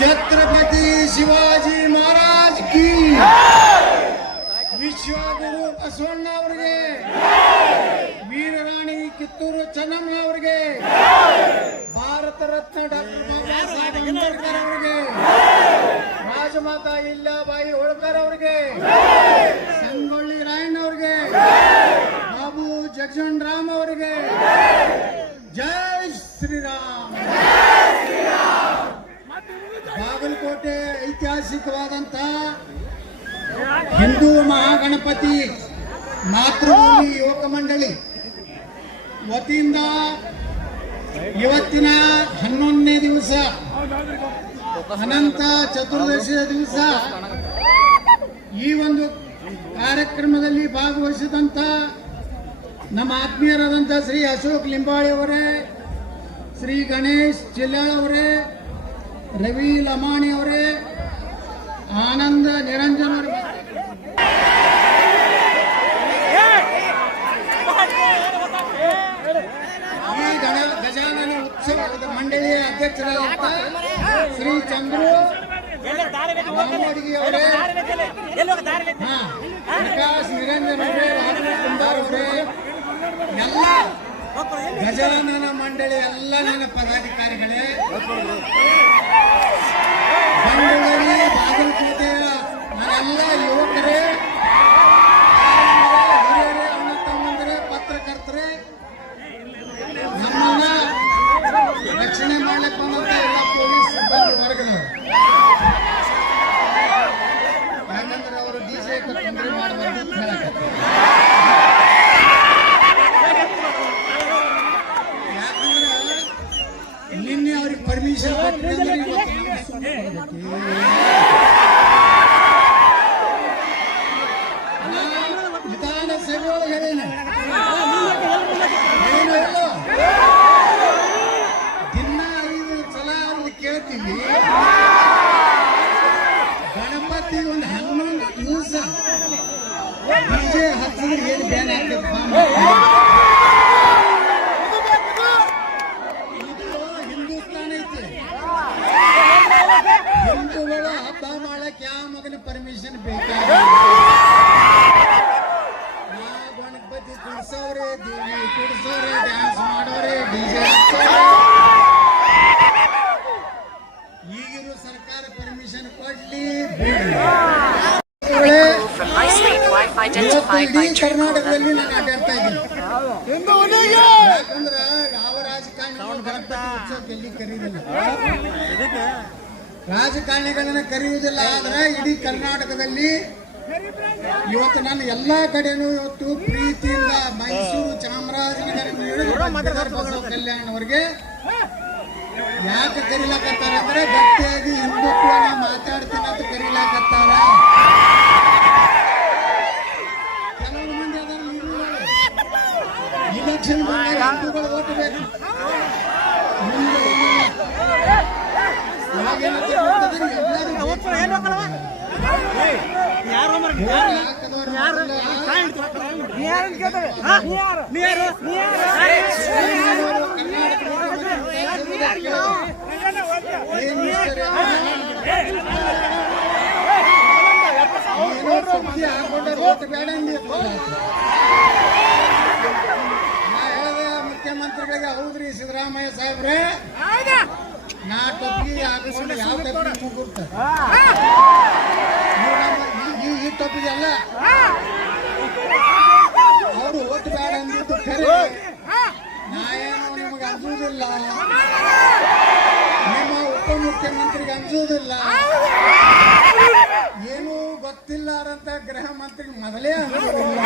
Chhatrapati Shivaji Maharaj key ವಿಶ್ವಗುರು ಬಸವಣ್ಣ ಅವರಿಗೆ, ವೀರರಾಣಿ ಕಿತ್ತೂರು ಚೆನ್ನಮ್ಮ ಅವರಿಗೆ, ಭಾರತ ರತ್ನ ಡಾಕ್ಟರ್ ಬಾಬಾ ಸಾಹೇಬ್ ಅಂಬೇಡ್ಕರ್ ಅವರಿಗೆ, ರಾಜಮಾತಾ ಇಲ್ಲಾಬಾಯಿ ಹೋಳ್ಕರ್ ಅವರಿಗೆ, ಸಂಗೊಳ್ಳಿ ರಾಯಣ್ಣ ಅವರಿಗೆ, ಬಾಬು ಜಗಜನ್ ರಾಮ್ ಬಾಗಲಕೋಟೆ ಐತಿಹಾಸಿಕವಾದಂತ ಹಿಂದೂ ಮಹಾಗಣಪತಿ ಮಾತೃಭೂಮಿ ಯುವಕ ಮಂಡಳಿ ವತಿಯಿಂದ ಇವತ್ತಿನ ಹನ್ನೊಂದನೇ ದಿವಸ, ಅನಂತ ಚತುರ್ದಶಿಯ ದಿವಸ ಈ ಒಂದು ಕಾರ್ಯಕ್ರಮದಲ್ಲಿ ಭಾಗವಹಿಸಿದಂತ ನಮ್ಮ ಆತ್ಮೀಯರಾದಂಥ ಶ್ರೀ ಅಶೋಕ್ ಲಿಂಬಾಳಿ ಅವರೇ, ಶ್ರೀ ಗಣೇಶ್ ಚಿಲ್ಲಾಳ್ ಅವರೇ, ರವಿ ಲಮಾಣಿ ಅವರೇ ಆನಂದ ನಿರಂಜನ ಈ ಗಜಾನನ ಉತ್ಸವ ಮಂಡಳಿಯ ಅಧ್ಯಕ್ಷರಾಗಿದ್ದ ಶ್ರೀ ಚಂದ್ರು ಅವರೇ ಪ್ರಕಾಶ್ ನಿರಂಜನ್ ಎಲ್ಲ ಗಜಾನನ ಮಂಡಳಿ ಎಲ್ಲ ನನ್ನ ಪದಾಧಿಕಾರಿಗಳೇ பாக்குறதுக்கு ಕೇಳ್ತೀವಿ ಗಣಪತಿ ಒಂದು ಹನ್ನೊಂದು ದಿವಸ ಬಿಜೆ ಹಚ್ಚಿದ್ರೆ ಏನು ಬ್ಯಾನ್ ಆಗ್ತದಪ್ಪ ಇದು ಐತಿ. ಹಿಂದೂಗಳು ಹಬ್ಬ ಮಾಡಕ್ಕೆ ಯಾವ ಮಗನ ಪರ್ಮಿಷನ್ ಬೇಕಾಗಿಲ್ಲ ನಾ ಗಣಪತಿ ಕುಡ್ಸೋರೆ ದೇವಿ ಕುಡ್ಸೋರೆ ಡ್ಯಾನ್ಸ್ ಮಾಡೋರೆ ಡಿಜೆ ಈಗಿರೋ ಸರ್ಕಾರ ಪರ್ಮಿಷನ್ ಕೊಡ್ಲಿ ಬಿಡ್ಲಿ. From my state Wi-Fi ಇವತ್ತು identified ಇಡೀ ಕರ್ನಾಟಕದಲ್ಲಿ ನಾನು ಅಡ್ಡಾಡ್ತಾ ಇದ್ದೀನಿ. ಯಾಕಂದ್ರ ಯಾವ ರಾಜಕಾರಣಿ ಕರೀದಿಲ್ಲ? ರಾಜಕಾರಣಿಗಳನ್ನ ಕರೆಯುವುದಿಲ್ಲ ಆದ್ರೆ ಇಡೀ ಕರ್ನಾಟಕದಲ್ಲಿ ಇವತ್ತು ನಾನು ಎಲ್ಲಾ ಕಡೆನೂ ಇವತ್ತು ಪ್ರೀತಿಯಿಂದ ಮೈಸೂರು ಚಾಮರಾಜನಗರ ಬಸವ ಕಲ್ಯಾಣ ಅವರಿಗೆ. ಯಾಕೆ ಕರೀಲಾಕತ್ತಾರ ಅಂದ್ರೆ ಗಟ್ಟಿಯಾಗಿ ಹಿಂದುತ್ವನ ಮಾತಾಡ್ತೀನಿ ಅಂತ ಕರೀಲಾಕತ್ತಾರ. ಏನ್ ಮಿಸ್ಟರ್ ಏನೋ ಸುದ್ದಿ ಹಾಕೊಂಡ್ರೆ vote ಬೇಡ ಮುಖ್ಯಮಂತ್ರಿಗಳಿಗೆ ಹೌದ್ರಿ ಸಿದ್ದರಾಮಯ್ಯ ಸಾಹೇಬ್ರೆ? ನಾ ಟೊಪ್ಪಿಗೆ ಹಾಕಿಸ್ಕೊಂಡು ಯಾವ ಟೊಪ್ಪಿಗೆ ಮುಗುರ್ತ ಈ ಈ ಟೊಪ್ಪಿಗೆ ಅಲ್ಲ. ಅವರು ಓಟ್ ಬೇಡ ಅಂದಿದ್ದು ಖರೆ ನಾ ಏನು ನಿಮಗೆ ಅಂಜುವುದಿಲ್ಲ. ನಿಮ್ಮ ಉಪಮುಖ್ಯಮಂತ್ರಿಗೆ ಅಂಜುವುದಿಲ್ಲ. ಏನೂ ಗೊತ್ತಿಲ್ಲಾರಂತ ಗೃಹ ಮಂತ್ರಿಗೆ ಮೊದಲೇ ಅಂಜುವುದಿಲ್ಲ.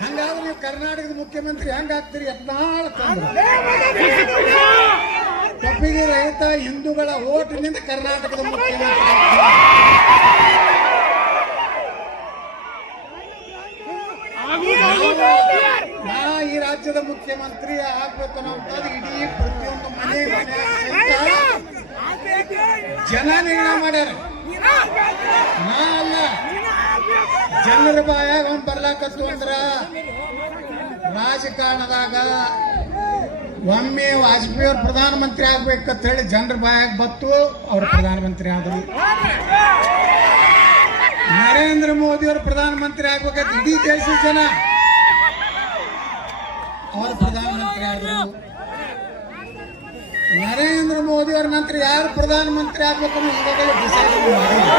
ಹಂಗಾದ್ರೆ ನೀವು ಕರ್ನಾಟಕದ ಮುಖ್ಯಮಂತ್ರಿ ಹೆಂಗಾಗ್ತೀರಿ? ತಂದ್ರು ಕಬ್ಬಿಗೆ ರಹಿತ ಹಿಂದೂಗಳ ಓಟಿನಿಂದ ಕರ್ನಾಟಕದ ಮುಖ್ಯಮಂತ್ರಿ. ನಾ ಈ ರಾಜ್ಯದ ಮುಖ್ಯಮಂತ್ರಿ ಆಗ್ಬೇಕು ಅನ್ನೋದು ಇಡೀ ಪ್ರತಿಯೊಂದು ಮನೆ ಮನೆ ಜನ ನಿರ್ಣಯ ಮಾಡ್ಯಾರ ನಾ ಅಲ್ಲ ಜನರ ಬಾಯಾಗ ಅವ್ನು ಬರ್ಲಾಕತ್ತು ಅಂದ್ರ ರಾಜಕಾರಣದಾಗ ಒಮ್ಮೆ ವಾಜಪೇಯಿ ಅವ್ರು ಪ್ರಧಾನಮಂತ್ರಿ ಆಗ್ಬೇಕಂತ ಹೇಳಿ ಜನರ ಬಾಯಾಗ ಬತ್ತು, ಅವ್ರು ಪ್ರಧಾನಮಂತ್ರಿ ಆದರು. ನರೇಂದ್ರ ಮೋದಿ ಅವರು ಪ್ರಧಾನಮಂತ್ರಿ ಆಗ್ಬೇಕಂತ ಇಡೀ ದೇಶದ ಜನ ಅವರು ಪ್ರಧಾನಮಂತ್ರಿ ಆದರು. ನರೇಂದ್ರ ಮೋದಿ ಅವ್ರ ನಂತರ ಯಾರು ಪ್ರಧಾನಮಂತ್ರಿ ಆಗ್ಬೇಕನ್ನೋ ಈಗಾಗಲೇ ಡಿಸೈಡ್ ಮಾಡಿದ್ರು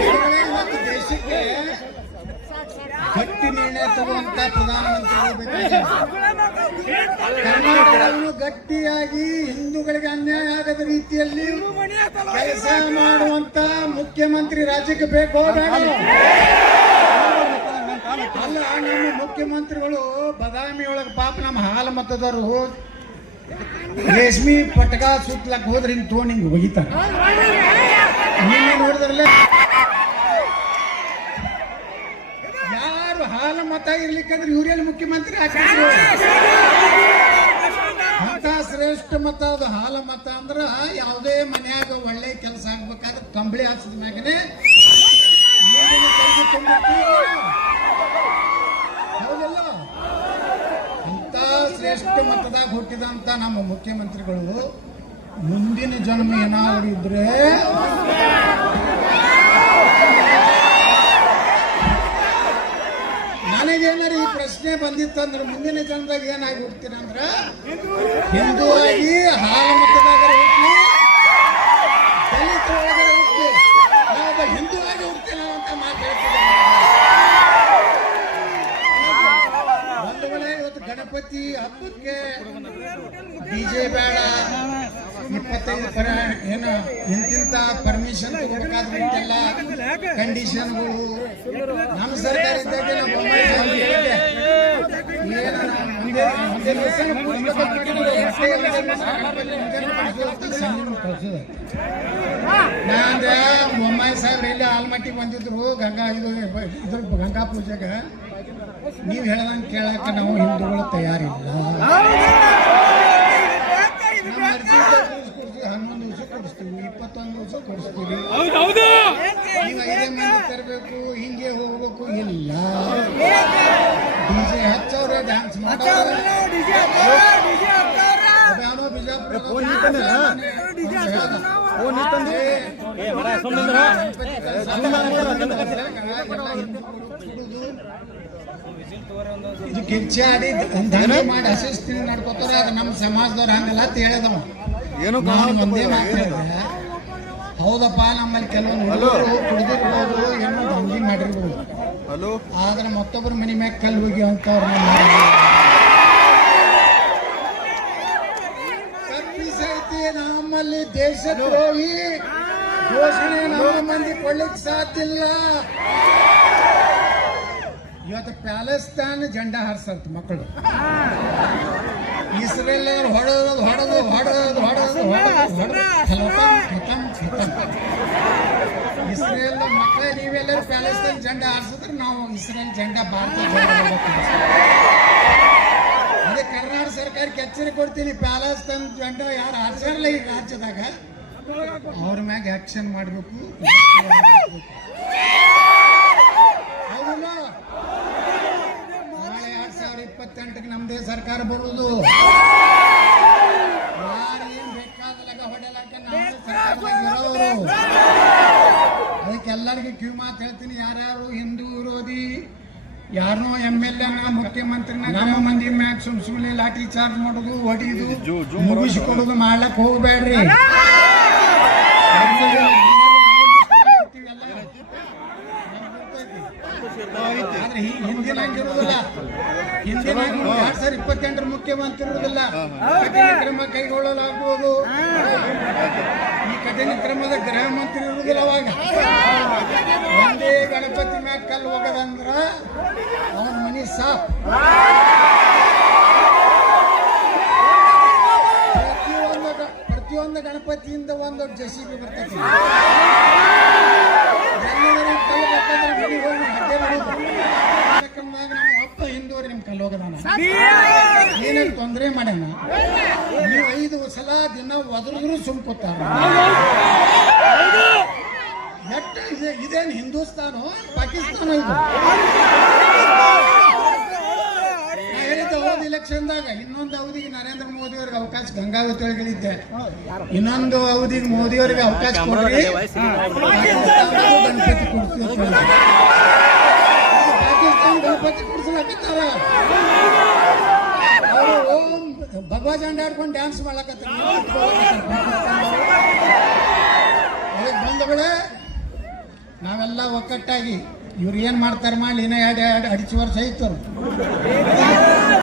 ಈಗಾಗಲೇ ಇವತ್ತು ದೇಶಕ್ಕೆ ಗಟ್ಟಿ ನಿರ್ಣಯ ತಗೊಳ್ಳುವಂತ ಪ್ರಧಾನಮಂತ್ರಿ ಕರ್ನಾಟಕವನ್ನು ಗಟ್ಟಿಯಾಗಿ ಹಿಂದೂಗಳಿಗೆ ಅನ್ಯಾಯ ಆಗದ ರೀತಿಯಲ್ಲಿ ಕೆಲಸ ಮಾಡುವಂತ ಮುಖ್ಯಮಂತ್ರಿ ರಾಜ್ಯಕ್ಕೆ ಬೇಕು? ಅಲ್ಲ, ನಮ್ಮ ಮುಖ್ಯಮಂತ್ರಿಗಳು ಬದಾಮಿ ಒಳಗೆ ಪಾಪ ನಮ್ಮ ಹಾಲು ಮತದವರು ರೇಷ್ಮಿ ಪಟಕ ಸುತ್ತಲಕ್ಕೆ ಹೋದ್ರೆ ಹಿಂಗೆ ತೋಣಿಂಗ್ ನಿನ್ನೆ ನೋಡಿದ್ರಲ್ಲ? ಹಾಲು ಮತ ಇರ್ಲಿಕ್ಕಂದ್ರೆ ಇವ್ರೆಲ್ಲಿ ಮುಖ್ಯಮಂತ್ರಿ ಅಂತ ಶ್ರೇಷ್ಠ ಮತ ಅದು ಹಾಲ ಮತ ಅಂದ್ರ ಯಾವುದೇ ಮನ್ಯಾಗ ಒಳ್ಳೆ ಕೆಲಸ ಆಗ್ಬೇಕಾದ್ರೆ ಕಂಬಳಿ ಹಾಸಿದ ಮ್ಯಾಗನೆ ಅಂತ ಶ್ರೇಷ್ಠ ಮತದಾಗ ಹುಟ್ಟಿದಂತ ನಮ್ಮ ಮುಖ್ಯಮಂತ್ರಿಗಳು ಮುಂದಿನ ಜನ್ಮ ಏನಾದ್ರು ಇದ್ರೆ ನನಗೇನಾರ ಈ ಪ್ರಶ್ನೆ ಬಂದಿತ್ತಂದ್ರೆ ಮುಂದಿನ ಜನ್ಮದಾಗ ಏನಾಗಿ ಹುಡ್ತೀನಂದ್ರೆ ಹಿಂದೂ ಆಗಿ ಹಾಲು ಮತದಾಗ ಹುಟ್ಟಿ ದಲಿತ ಒಳಗಡೆ ಹುಟ್ಟಿ ಹಿಂದೂ ಆಗಿ ಹುಡ್ತೀನ ಅಂತ ಮಾತು ಹೇಳ್ತಿದ್ದೆ. ಒಂದು ವೇಳೆ ಇವತ್ತು ಗಣಪತಿ ಹಬ್ಬಕ್ಕೆ ಬಿಜೆಪಿ ಬೇಡ. ಇಪ್ಪತ್ತೈದು ಪರ ಏನು ಇಂತಿಂತ ಪರ್ಮಿಷನ್ ತಗೋಬೇಕಾದ್ರೆ ಕಂಡೀಷನ್ಗಳು ನಮ್ಮ ಸರ್ಕಾರ ಇದ್ದಾಗ ನಾವು ಬೊಂಬಾಯಿ ಸಾಹೇಬ್ರು ಹೇಳಿದ್ದೆ. ಏನು ನಾವು ಮುಂದೆ ಮುಂದೆ ದಿವಸ ಪುಸ್ತಕ ಮಾಡಿದ್ರೆ ಎಷ್ಟೇ ಇಲ್ಲದೆ ಗಣಪತಿ ಮುಂಜಾನೆ ಕಳ್ಸೋದು ಅಂತ ಸಂಜೆ ಕಳ್ಸೋದು. ನಾ ಅಂದೆ ಬೊಮ್ಮಾಯಿ ಸಾಹೇಬ್ರು ಇಲ್ಲಿ ಆಲ್ಮಟ್ಟಿಗೆ ಬಂದಿದ್ರು ಗಂಗಾ ಇದು ಇದ್ರ ಗಂಗಾ ಪೂಜೆಗೆ ನೀವು ಹೇಳ್ದಂಗೆ ಕೇಳಕ್ಕೆ ನಾವು ಹಿಂದೂಗಳು ತಯಾರಿಲ್ಲ ನಮ್ಮ ಅರ್ಜಿಗೆ ದಿವ್ಸ ಕೊಡ್ತೀವಿ ಹನ್ನೊಂದು ಕೊಡಿಸ್ತೀವಿ ಇಪ್ಪತ್ತೊಂದು ದಿವಸ ಕೊಡಿಸ್ತೀವಿ ನೀವು ಐದೇ ಮಂದಿ ತರಬೇಕು ಹಿಂಗೆ ಹೋಗ್ಬೇಕು ಇಲ್ಲ. ಡಿಜೆ ಹಚ್ಚವ್ರೆ ಡ್ಯಾನ್ಸ್ ಮಾಡೋರೆ ಅದ್ಯಾವುದೋ ಬಿಜಾಪುರ ಇದು ಕಿರ್ಚಾಡಿ ಮಾಡಿ ಹಸಿಸ್ತೀನಿ ನಡ್ಕೋತಾರ ಅದು ನಮ್ಮ ಸಮಾಜದವ್ರು ಹಂಗಲ್ಲ ಅಂತ ಹೇಳಿದವ ಏನು ನಾನು ಒಂದೇ ಮಾತು ಹೇಳಿದೆ. ಹೌದಪ್ಪ ನಮ್ಮಲ್ಲಿ ಕೆಲವೊಂದು ಹುಡುಗರು ಕುಡಿದಿರ್ಬೋದು ಏನೋ ಮಾಡಿರ್ಬೋದು. ಹಲೋ? ಆದ್ರೆ ಮತ್ತೊಬ್ಬರ ಮನಿ ಮ್ಯಾಗ ಕಲ್ಲು ಹೋಗಿ ಅಂತ ತಪ್ಪಿಸೈತಿ ನಮ್ಮಲ್ಲಿ ದೇಶದ್ರೋಹಿ. ಘೋಷಣೆ ನಮ್ಮ ಮಂದಿ ಕೊಡ್ಲಿಕ್ಕೆ ಸಾಧ್ಯ ಇಲ್ಲ. ಇವತ್ತು ಪ್ಯಾಲೆಸ್ತಾನ್ ಜೆಂಡಾ ಹಾರಿಸಂತ ಮಕ್ಕಳು. ಇಸ್ರೇಲ್ ಹೊಡೆದು ಹೊಡೆದು ಹೊಡೆದು ಹೊಡೆದು ಇಸ್ರೇಲ್ ಮಕ್ಕಳೇ ನೀವೆಲ್ಲರೂ ಪ್ಯಾಲೆಸ್ಟೈನ್ ಜೆಂಡಾ ಹಾರಿಸಿದ್ರೆ ನಾವು ಇಸ್ರೇಲ್ ಜೆಂಡಾ ಭಾರತ ಅದೇ ಕರ್ನಾಟಕ ಸರ್ಕಾರಕ್ಕೆ ಎಚ್ಚರಿಕೆ ಕೊಡ್ತೀನಿ ಪ್ಯಾಲೆಸ್ಟೈನ್ ಜೆಂಡಾ ಯಾರು ಹಾರಿಸಾರಲ್ಲ ಈ ರಾಜ್ಯದಾಗ ಅವ್ರ ಮ್ಯಾಗ ಆಕ್ಷನ್ ಮಾಡಬೇಕು ಹೌದಲ್ಲ ನಾಳೆ ಎರಡ್ ಸಾವಿರ ಇಪ್ಪತ್ತೆಂಟಕ್ಕೆ ನಮ್ದೇ ಸರ್ಕಾರ ಬರುವುದು. ಯಾರು ಕ್ಯೂ ಬೇಕಾದಲಾಗ ಹೊಡೆಯಲಾಕ ನಾವೇ ಸರ್ಕಾರದಾಗ ಇರೋರು ಅದಕ್ಕೆ ಎಲ್ಲರಿಗೂ ಕಿವಿ ಮಾತು ಹೇಳ್ತೀನಿ. ಯಾರ್ಯಾರು ಹಿಂದೂ ವಿರೋಧಿ ಯಾರನ್ನೋ ಎಂ ಎಲ್ ಎನ ಮುಖ್ಯಮಂತ್ರಿನ ನಮ್ಮ ಮಂದಿ ಮ್ಯಾಕ್ ಸುಮ್ ಸುಮ್ಮನೆ ಲಾಠಿ ಚಾರ್ಜ್ ಮಾಡೋದು ಹೊಡಿದು ಮುಗಿಸಿಕೊಡುದು ಮಾಡ್ಲಕ್ ಹೋಗ್ಬೇಡ್ರಿ ಆದ್ರೆ ಈ ಹಿಂದಿನ ಹಂಗಿರುವುದಿಲ್ಲ ಹಿಂದಿನ ಎರಡ್ ಸಾವಿರ ಇಪ್ಪತ್ತೆಂಟರ ಮುಖ್ಯಮಂತ್ರಿ ಇರುವುದಿಲ್ಲ? ಕಠಿಣ ಕ್ರಮ ಕೈಗೊಳ್ಳಲಾಗುವುದು. ಈ ಕಠಿಣ ಕ್ರಮದ ಗೃಹ ಮಂತ್ರಿ ಇರುವುದಿಲ್ಲ ಅವಾಗ. ಒಂದೇ ಗಣಪತಿ ಮ್ಯಾಗ ಕಲ್ಲು ಹೋಗದಂದ್ರ ಅವನ ಮನಿ ಸಾಪ್ ಪ್ರತಿಯೊಂದು ಪ್ರತಿಯೊಂದು ಗಣಪತಿಯಿಂದ ಒಂದು ಜೆಸಿಬಿ ಬರ್ತೈತಿ. ಒದರಿದ್ರು ಸುಮ್ ಕೂತಾರ ಎಟ್ಟ ಇದೆ, ಇದೇನು ಹಿಂದೂಸ್ತಾನ, ಪಾಕಿಸ್ತಾನ ಇದು? ಹೇಳಿದ್ದೆ ಇಲೆಕ್ಷನ್ದಾಗ ಇನ್ನೊಂದು ಅವಧಿಗೆ ನರೇಂದ್ರ ಮೋದಿ ಅವ್ರಿಗೆ ಅವಕಾಶ ಗಂಗಾವತಿ ಒಳಗಿದ್ದೆ ಇನ್ನೊಂದು ಅವಧಿಗೆ ಮೋದಿ ಅವರಿಗೆ ಅವಕಾಶ ಕೊಡ್ರಿ. ಕೊಡ್ತೀವಿ. ಪಾಕಿಸ್ತಾನ ಗಣಪತಿ ಭಗವಾ ಜಂಡ ಆಡ್ಕೊಂಡು ಡ್ಯಾನ್ಸ್ ಮಾಡ್ಲಕತ್ತಾರ ಅದಕ್ಕೆ ಬಂದಗಳೇ ನಾವೆಲ್ಲ ಒಕ್ಕಟ್ಟಾಗಿ ಇವ್ರು ಏನ್ ಮಾಡ್ತಾರೆ ಮಾಡಿ, ಇನ್ನೂ ಎರಡು ಎರಡು, ಅಡಿಚಿ ವರ್ಷ ಐತರು